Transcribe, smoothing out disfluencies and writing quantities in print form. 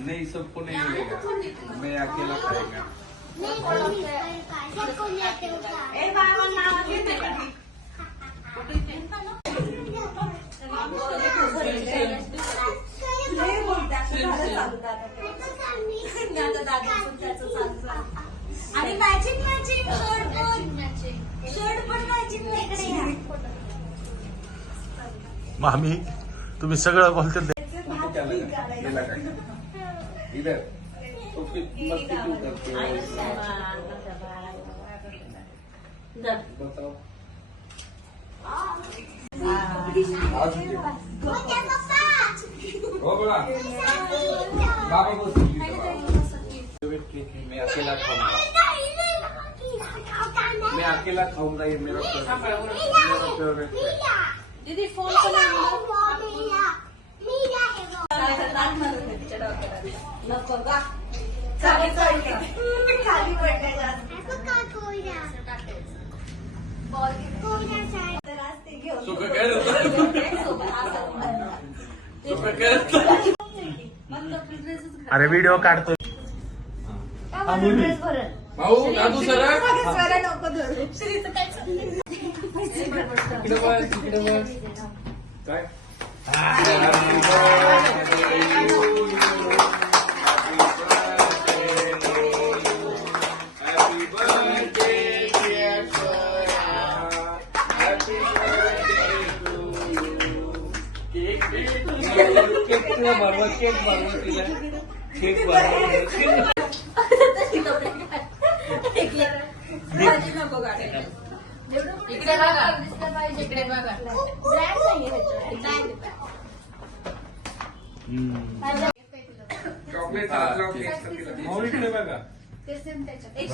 नहीं, सबको नहीं मिलेगा, मैं अकेला खाएगा। आणि मॅचिंग मॅचिंग शर्ट पण मॅचिंग मामी तुम्ही सगळं बोलते इधर तो फिर मस्ती क्यों करते हो? बताओ। ओ बड़ा बाबा को मैं अकेला खाऊंगा, मैं अकेला खाऊंगा, ये मेरा फेवरेट है। दीदी फोन नको का खाली पडले अरे व्हिडिओ काढतो भाऊ दादू सर काय चॉकलेट